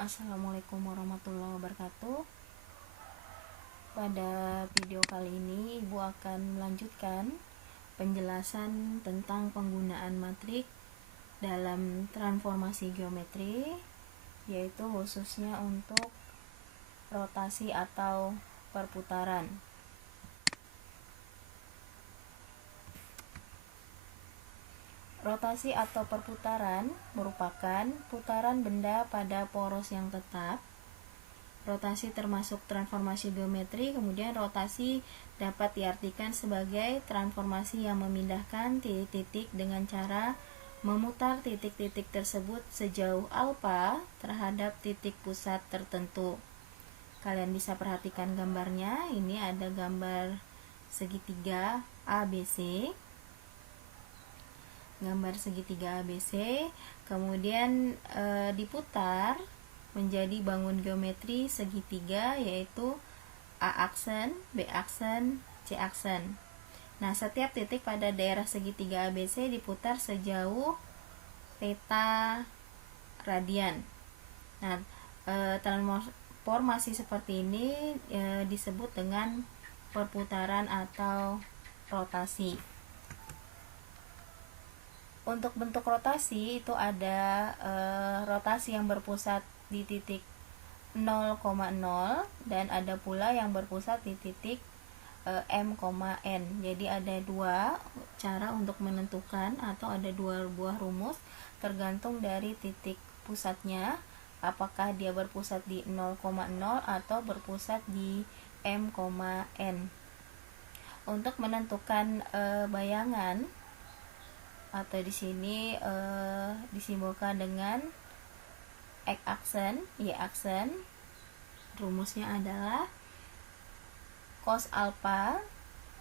Assalamualaikum warahmatullahi wabarakatuh. Pada video kali ini Ibu akan melanjutkan penjelasan tentang penggunaan matrik dalam transformasi geometri, yaitu khususnya untuk rotasi atau perputaran. Rotasi atau perputaran merupakan putaran benda pada poros yang tetap. Rotasi termasuk transformasi geometri. Kemudian rotasi dapat diartikan sebagai transformasi yang memindahkan titik-titik dengan cara memutar titik-titik tersebut sejauh alfa terhadap titik pusat tertentu. Kalian bisa perhatikan gambarnya. Ini ada gambar segitiga ABC. Gambar segitiga ABC, kemudian diputar menjadi bangun geometri segitiga, yaitu A aksen, B aksen, C aksen. Nah, setiap titik pada daerah segitiga ABC diputar sejauh theta radian. Nah, transformasi seperti ini disebut dengan perputaran atau rotasi. Untuk bentuk rotasi itu ada rotasi yang berpusat di titik 0,0 dan ada pula yang berpusat di titik M,N. Jadi ada dua cara untuk menentukan, atau ada dua buah rumus tergantung dari titik pusatnya, apakah dia berpusat di 0,0 atau berpusat di M,N. Untuk menentukan bayangan atau di sini disimbolkan dengan X aksen, Y aksen. Rumusnya adalah cos alpha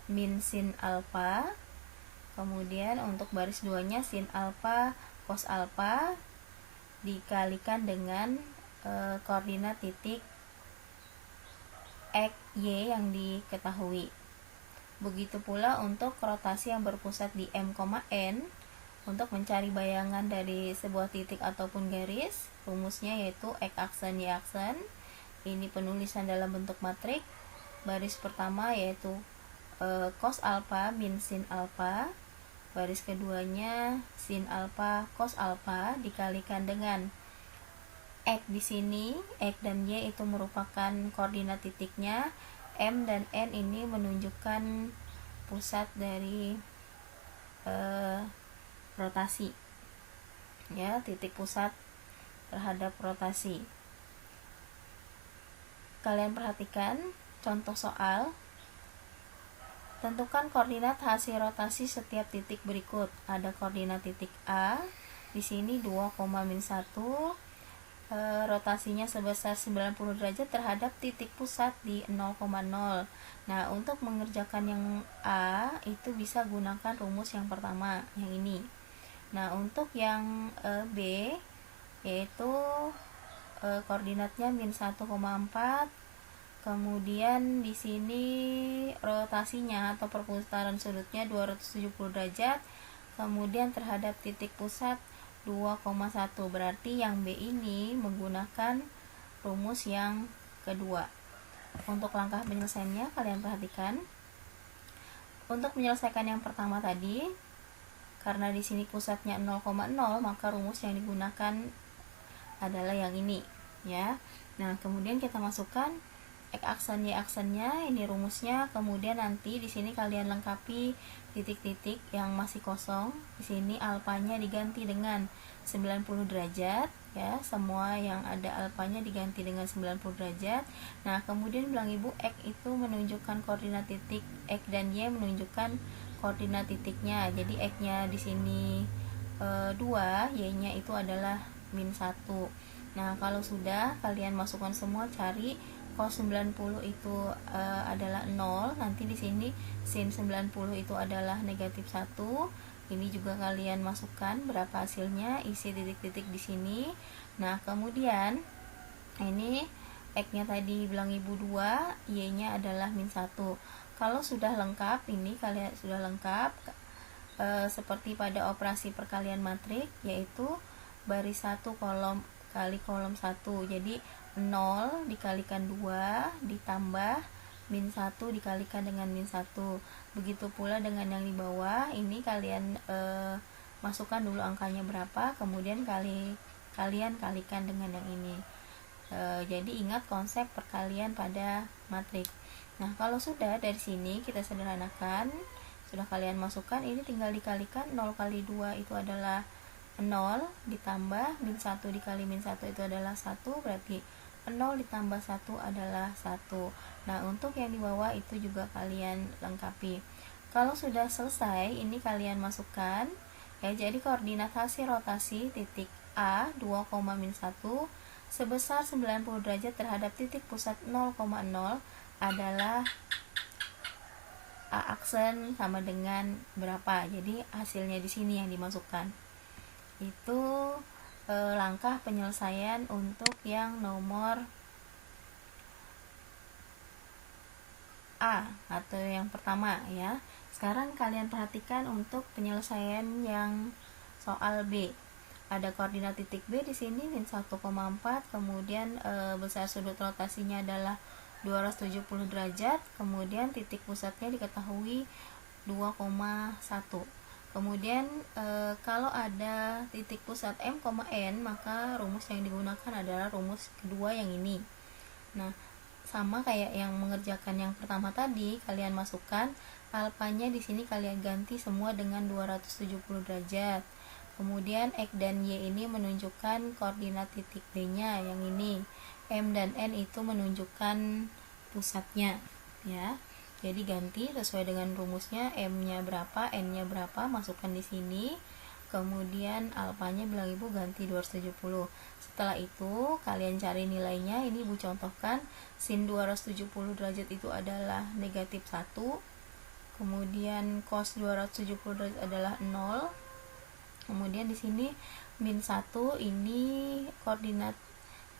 min sin alpha. Kemudian untuk baris duanya sin alpha cos alpha dikalikan dengan koordinat titik X, Y yang diketahui. Begitu pula untuk rotasi yang berpusat di M,N. Untuk mencari bayangan dari sebuah titik ataupun garis, rumusnya yaitu X aksen, Y aksen. Ini penulisan dalam bentuk matrik. Baris pertama yaitu cos alpha min sin alpha. Baris keduanya sin alpha cos alpha dikalikan dengan X di sini, X dan Y itu merupakan koordinat titiknya. M dan N ini menunjukkan pusat dari rotasi, ya, titik pusat terhadap rotasi. Kalian perhatikan contoh soal. Tentukan koordinat hasil rotasi setiap titik berikut. Ada koordinat titik A di sini 2,-1, rotasinya sebesar 90 derajat terhadap titik pusat di 0,0. Nah, untuk mengerjakan yang A itu bisa gunakan rumus yang pertama, yang ini. Nah, untuk yang B yaitu koordinatnya -1,4. Kemudian di sini rotasinya atau perputaran sudutnya 270 derajat. Kemudian terhadap titik pusat 2,1. Berarti yang B ini menggunakan rumus yang kedua. Untuk langkah penyelesaiannya kalian perhatikan. Untuk menyelesaikan yang pertama tadi, karena di sini pusatnya 0,0, maka rumus yang digunakan adalah yang ini, ya. Nah, kemudian kita masukkan X aksen, Y aksennya, ini rumusnya. Kemudian nanti di sini kalian lengkapi titik-titik yang masih kosong. Di sini alfanya diganti dengan 90 derajat, ya. Semua yang ada alfanya diganti dengan 90 derajat. Nah, kemudian bilang Ibu, X itu menunjukkan koordinat titik, X dan Y menunjukkan koordinat titiknya. Jadi X-nya di sini 2, Y-nya itu adalah -1. Nah, kalau sudah kalian masukkan semua, cari cos 90 itu adalah 0. Nanti di sini sin 90 itu adalah -1. Ini juga kalian masukkan berapa hasilnya, isi titik-titik di sini. Nah, kemudian ini X-nya tadi bilang Ibu 2, Y-nya adalah -1. Kalau sudah lengkap, ini kalian sudah lengkap seperti pada operasi perkalian matrik, yaitu baris 1 kolom kali kolom 1. Jadi 0 dikalikan 2 ditambah min 1 dikalikan dengan min 1. Begitu pula dengan yang di bawah, ini kalian masukkan dulu angkanya berapa, kemudian kalian kalikan dengan yang ini. Jadi ingat konsep perkalian pada matriks. Nah, kalau sudah dari sini kita sederhanakan, sudah kalian masukkan, ini tinggal dikalikan. 0 kali 2 itu adalah 0 ditambah min 1 dikali min 1 itu adalah 1, berarti 0 ditambah 1 adalah 1. Nah, untuk yang di bawah itu juga kalian lengkapi. Kalau sudah selesai, ini kalian masukkan ya. Jadi koordinat hasil rotasi titik A 2,-1 sebesar 90 derajat terhadap titik pusat 0,0 adalah A aksen sama dengan berapa. Jadi hasilnya di sini yang dimasukkan. Itu langkah penyelesaian untuk yang nomor A atau yang pertama ya. Sekarang kalian perhatikan untuk penyelesaian yang soal B. Ada koordinat titik B di sini min 1,4, kemudian besar sudut rotasinya adalah 270 derajat, kemudian titik pusatnya diketahui 2,1. Kemudian kalau ada titik pusat M, N, maka rumus yang digunakan adalah rumus kedua yang ini. Nah, sama kayak yang mengerjakan yang pertama tadi, kalian masukkan alfanya di sini, kalian ganti semua dengan 270 derajat. Kemudian X dan Y ini menunjukkan koordinat titik B-nya yang ini. M dan N itu menunjukkan pusatnya ya. Jadi ganti sesuai dengan rumusnya, M-nya berapa, N-nya berapa, masukkan di sini. Kemudian alfanya bilang Ibu ganti 270. Setelah itu kalian cari nilainya. Ini Ibu contohkan, sin 270 derajat itu adalah negatif 1. Kemudian cos 270 derajat adalah 0. Kemudian di sini min 1, ini koordinat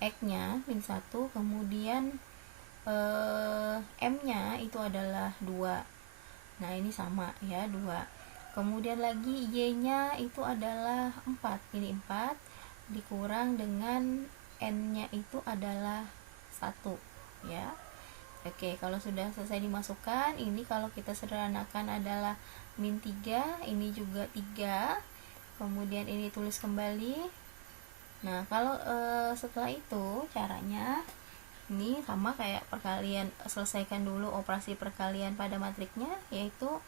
X-nya min 1, kemudian M-nya itu adalah 2. Nah, ini sama ya, 2. Kemudian lagi Y-nya itu adalah 4. Ini 4 dikurang dengan N-nya itu adalah 1 ya. Oke, kalau sudah selesai dimasukkan, ini kalau kita sederhanakan adalah min 3, ini juga 3. Kemudian ini tulis kembali. Nah, kalau setelah itu caranya ini sama kayak perkalian, selesaikan dulu operasi perkalian pada matriknya, yaitu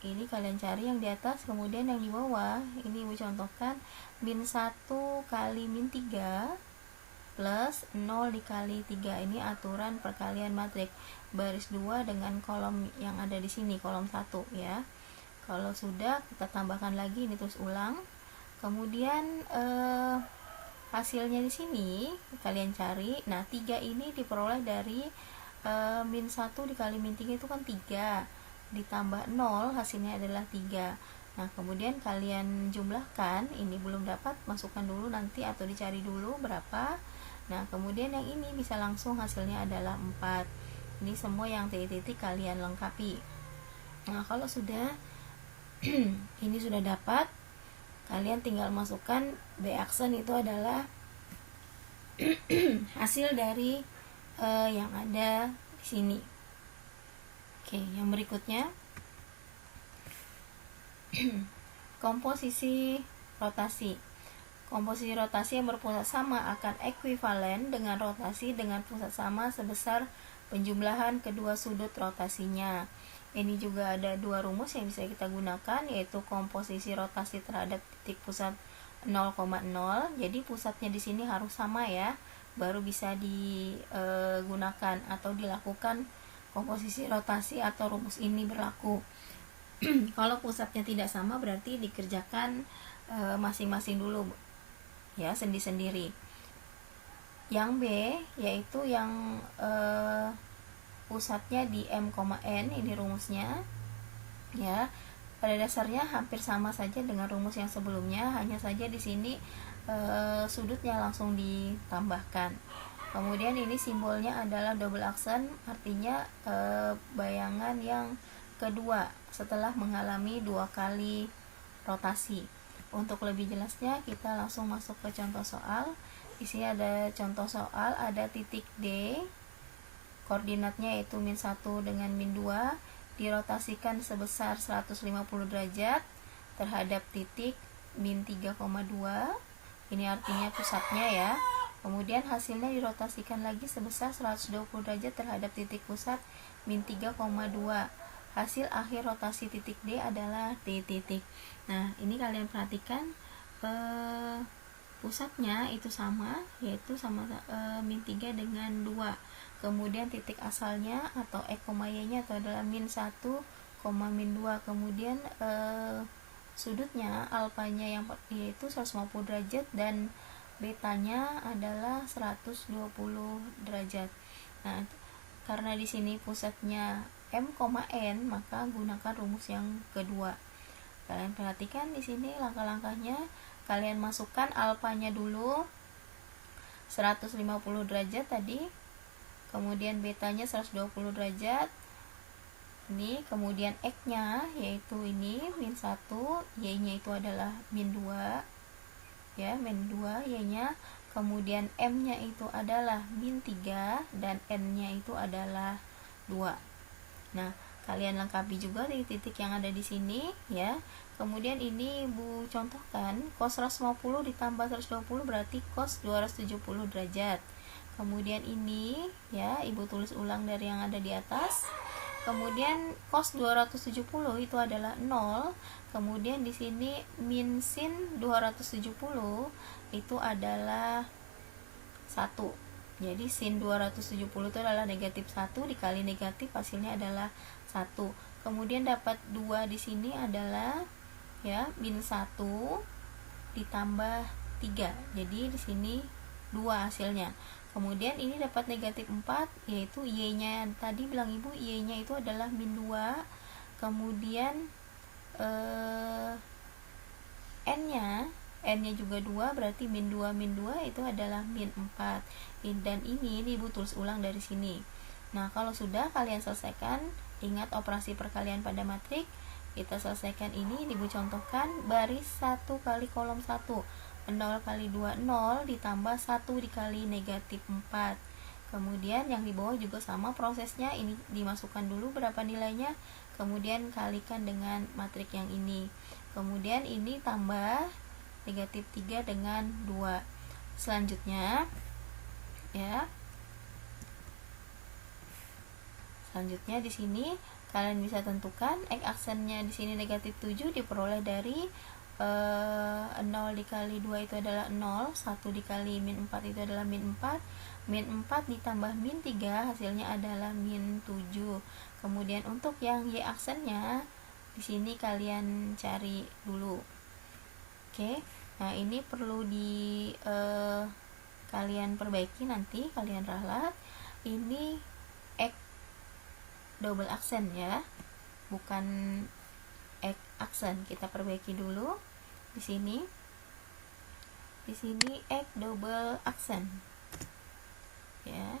ini kalian cari yang di atas, kemudian yang di bawah ini Ibu contohkan, min 1 kali min 3 plus 0 dikali 3. Ini aturan perkalian matrik baris 2 dengan kolom yang ada di sini, kolom 1 ya. Kalau sudah, kita tambahkan lagi, ini terus ulang. Kemudian hasilnya di sini kalian cari. Nah, 3 ini diperoleh dari min 1 dikali min 3 itu kan 3, ditambah 0 hasilnya adalah 3. Nah, kemudian kalian jumlahkan, ini belum dapat, masukkan dulu nanti atau dicari dulu berapa. Nah, kemudian yang ini bisa langsung hasilnya adalah 4. Ini semua yang titik-titik kalian lengkapi. Nah, kalau sudah ini sudah dapat, kalian tinggal masukkan B aksen itu adalah hasil dari yang ada di sini. Oke, yang berikutnya komposisi rotasi. Komposisi rotasi yang berpusat sama akan ekuivalen dengan rotasi dengan pusat sama sebesar penjumlahan kedua sudut rotasinya. Ini juga ada dua rumus yang bisa kita gunakan, yaitu komposisi rotasi terhadap titik pusat 0,0. Jadi pusatnya di sini harus sama ya, baru bisa digunakan atau dilakukan komposisi rotasi atau rumus ini berlaku. Kalau pusatnya tidak sama, berarti dikerjakan masing-masing dulu ya, sendiri-sendiri. Yang B yaitu yang pusatnya di M, N, ini rumusnya ya. Pada dasarnya hampir sama saja dengan rumus yang sebelumnya, hanya saja di sini sudutnya langsung ditambahkan. Kemudian ini simbolnya adalah double aksen, artinya bayangan yang kedua setelah mengalami 2 kali rotasi. Untuk lebih jelasnya kita langsung masuk ke contoh soal. di sini ada contoh soal, ada titik D, koordinatnya yaitu -1 dengan -2, dirotasikan sebesar 150 derajat terhadap titik -3,2. Ini artinya pusatnya ya. Kemudian hasilnya dirotasikan lagi sebesar 120 derajat terhadap titik pusat -3,2. Hasil akhir rotasi titik D adalah D titik. Nah, ini kalian perhatikan pusatnya itu sama, yaitu sama -3 dengan 2. Kemudian titik asalnya atau X, Y-nya itu adalah -1, -2. Kemudian sudutnya alfanya yang yaitu 150 derajat dan betanya adalah 120 derajat. Nah, karena di sini pusatnya M, N, maka gunakan rumus yang kedua. Kalian perhatikan di sini langkah-langkahnya. Kalian masukkan alfanya dulu 150 derajat tadi. Kemudian betanya 120 derajat. Ini kemudian X-nya yaitu ini -1, Y-nya itu adalah -2. Ya, -2 Y-nya. Kemudian M-nya itu adalah -3 dan N-nya itu adalah 2. Nah, kalian lengkapi juga titik yang ada di sini ya. Kemudian ini Ibu contohkan, cos 150 ditambah 120 berarti cos 270 derajat. Kemudian ini ya, Ibu tulis ulang dari yang ada di atas. Kemudian cos 270 itu adalah 0. Kemudian di sini min sin 270 itu adalah 1. Jadi sin 270 itu adalah negatif 1 dikali negatif, hasilnya adalah 1. Kemudian dapat 2 di sini adalah ya -1 ditambah 3. Jadi di sini 2 hasilnya. Kemudian ini dapat negatif 4, yaitu Y-nya tadi bilang Ibu, Y-nya itu adalah -2. Kemudian N-nya juga 2, berarti -2 itu adalah -4. Dan ini Ibu tulis ulang dari sini. Nah, kalau sudah kalian selesaikan, ingat operasi perkalian pada matrik. Kita selesaikan ini, Ibu contohkan baris 1 kali kolom 1. 0 kali 2 0 ditambah 1 dikali negatif 4. Kemudian yang di bawah juga sama prosesnya, ini dimasukkan dulu berapa nilainya, kemudian kalikan dengan matrik yang ini. Kemudian ini tambah negatif 3 dengan 2. Selanjutnya ya. Selanjutnya di sini kalian bisa tentukan X aksennya di sini negatif 7 diperoleh dari 0 dikali 2 itu adalah 0, 1 dikali -4 itu adalah -4, -4 ditambah -3 hasilnya adalah -7. Kemudian untuk yang Y aksennya di sini kalian cari dulu. Oke. Nah, ini perlu kalian perbaiki nanti, kalian ralat. Ini X double aksen ya, bukan X aksen. Kita perbaiki dulu di sini. Di sini X double aksen ya,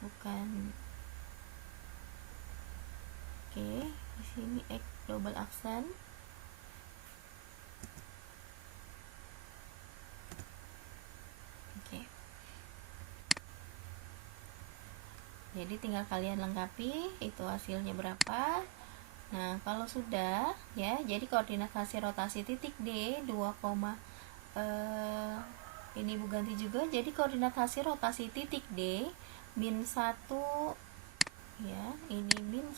bukan. Oke, di sini X double aksen. Oke. Jadi tinggal kalian lengkapi itu hasilnya berapa. Nah, kalau sudah ya, jadi koordinat hasil rotasi titik D 2, ini Ibu ganti juga. Jadi koordinat hasil rotasi titik D -1 ya, ini -1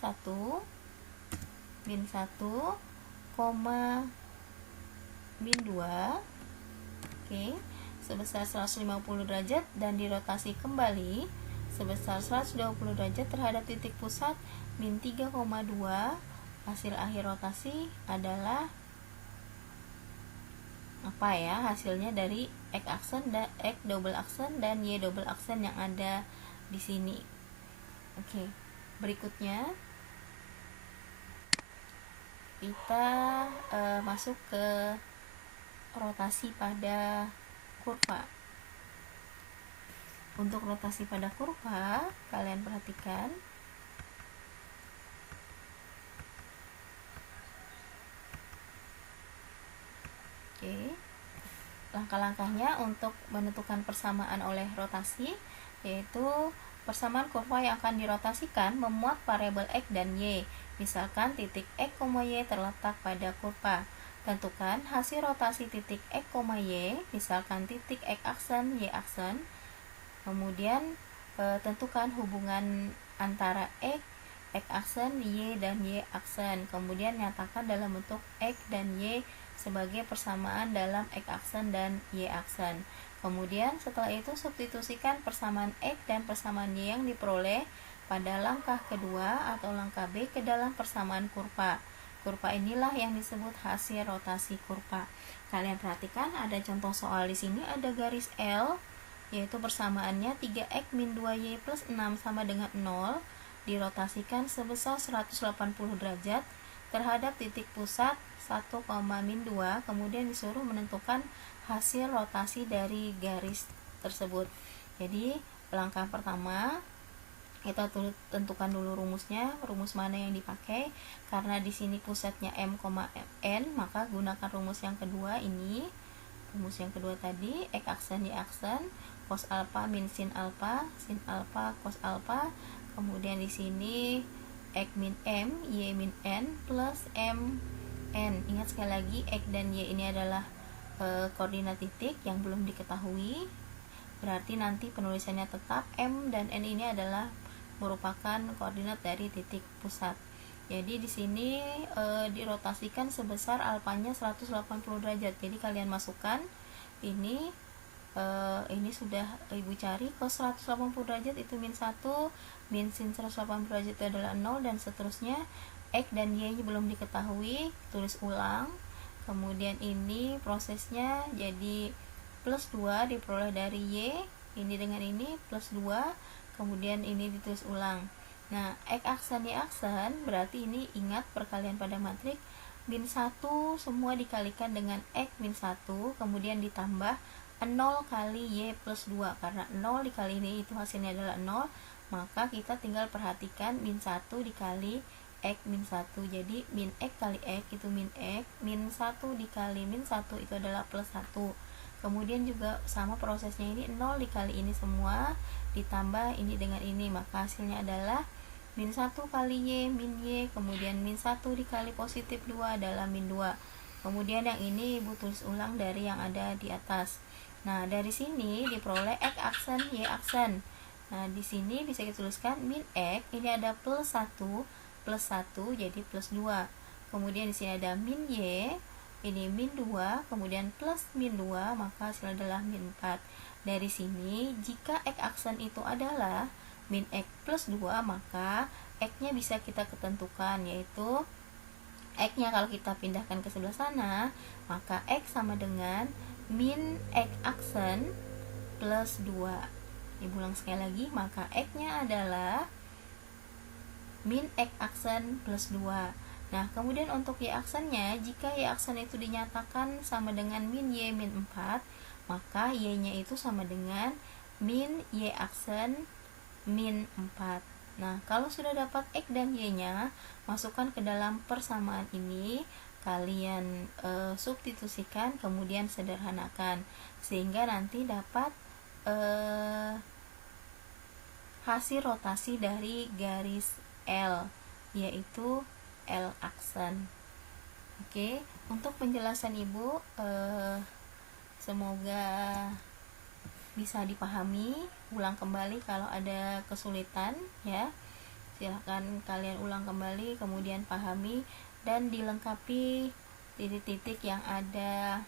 koma -2. Oke, sebesar 150 derajat dan dirotasi kembali sebesar 120 derajat terhadap titik pusat -3,2. Hasil akhir rotasi adalah apa ya? Hasilnya dari X aksen dan X double aksen dan Y double aksen yang ada di sini. Oke, berikutnya kita masuk ke rotasi pada kurva. Untuk rotasi pada kurva, kalian perhatikan. Oke. langkah-langkahnya untuk menentukan persamaan oleh rotasi, yaitu persamaan kurva yang akan dirotasikan memuat variabel X dan Y. Misalkan titik X, Y terletak pada kurva. Tentukan hasil rotasi titik X, Y, misalkan titik X aksen, Y aksen. Kemudian tentukan hubungan antara X aksen, Y dan Y aksen. Kemudian nyatakan dalam bentuk X dan Y sebagai persamaan dalam X aksen dan Y aksen. Kemudian setelah itu substitusikan persamaan X dan persamaan Y yang diperoleh pada langkah kedua atau langkah B ke dalam persamaan kurva. Kurva inilah yang disebut hasil rotasi kurva. Kalian perhatikan ada contoh soal di sini, ada garis L, yaitu persamaannya 3x min 2y plus 6 sama dengan 0, dirotasikan sebesar 180 derajat terhadap titik pusat 1, min 2, kemudian disuruh menentukan hasil rotasi dari garis tersebut. Jadi langkah pertama kita tentukan dulu rumusnya, rumus mana yang dipakai. Karena di sini pusatnya m, n, maka gunakan rumus yang kedua ini. Rumus yang kedua tadi, x aksen y aksen, cos alpha min sin alpha cos alpha. Kemudian di sini x min m, y min n plus m n. Ingat sekali lagi, x dan y ini adalah koordinat titik yang belum diketahui, berarti nanti penulisannya tetap m dan n ini adalah merupakan koordinat dari titik pusat. Jadi di sini dirotasikan sebesar alfanya 180 derajat. Jadi kalian masukkan ini sudah ibu cari, cos 180 derajat itu min 1, min sin 180 derajat itu adalah 0, dan seterusnya. X dan y nya belum diketahui, tulis ulang. Kemudian ini prosesnya jadi plus 2 diperoleh dari y, ini dengan ini plus 2, kemudian ini ditulis ulang. Nah, x aksen y aksen berarti ini ingat perkalian pada matrik, min 1 semua dikalikan dengan x min 1, kemudian ditambah 0 kali y plus 2. Karena 0 dikali ini itu hasilnya adalah 0, maka kita tinggal perhatikan min 1 dikali x min 1. Jadi min x kali x itu min x, min 1 dikali min 1 itu adalah plus 1. Kemudian juga sama prosesnya, ini 0 dikali ini semua ditambah ini dengan ini, maka hasilnya adalah min 1 kali y min y, kemudian min 1 dikali positif 2 adalah min 2. Kemudian yang ini ibu tulis ulang dari yang ada di atas. Nah, dari sini diperoleh x aksen y aksen. Nah, di sini bisa kita tuliskan min x ini ada plus 1 jadi plus 2. Kemudian di sini ada min y, ini min 2, kemudian plus min 2, maka hasilnya adalah min 4. Dari sini jika x aksen itu adalah min x plus 2, maka x-nya bisa kita ketentukan, yaitu x-nya kalau kita pindahkan ke sebelah sana, maka x sama dengan min x aksen plus 2. Ibu ulang sekali lagi, maka x-nya adalah min x aksen plus 2. Nah, kemudian untuk y aksennya, jika y aksen itu dinyatakan sama dengan min y min 4, maka y-nya itu sama dengan min y aksen min 4. Nah, kalau sudah dapat x dan y-nya, masukkan ke dalam persamaan ini, kalian substitusikan, kemudian sederhanakan, sehingga nanti dapat hasil rotasi dari garis L, yaitu L aksen. Oke, untuk penjelasan ibu semoga bisa dipahami. Ulang kembali kalau ada kesulitan ya, silahkan kalian ulang kembali, kemudian pahami dan dilengkapi titik-titik yang ada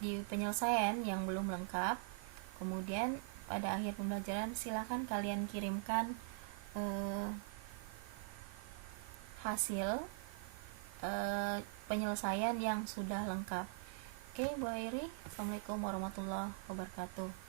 di penyelesaian yang belum lengkap. Kemudian pada akhir pembelajaran silahkan kalian kirimkan hasil penyelesaian yang sudah lengkap. Oke, Bu Airi, Assalamualaikum warahmatullahi wabarakatuh.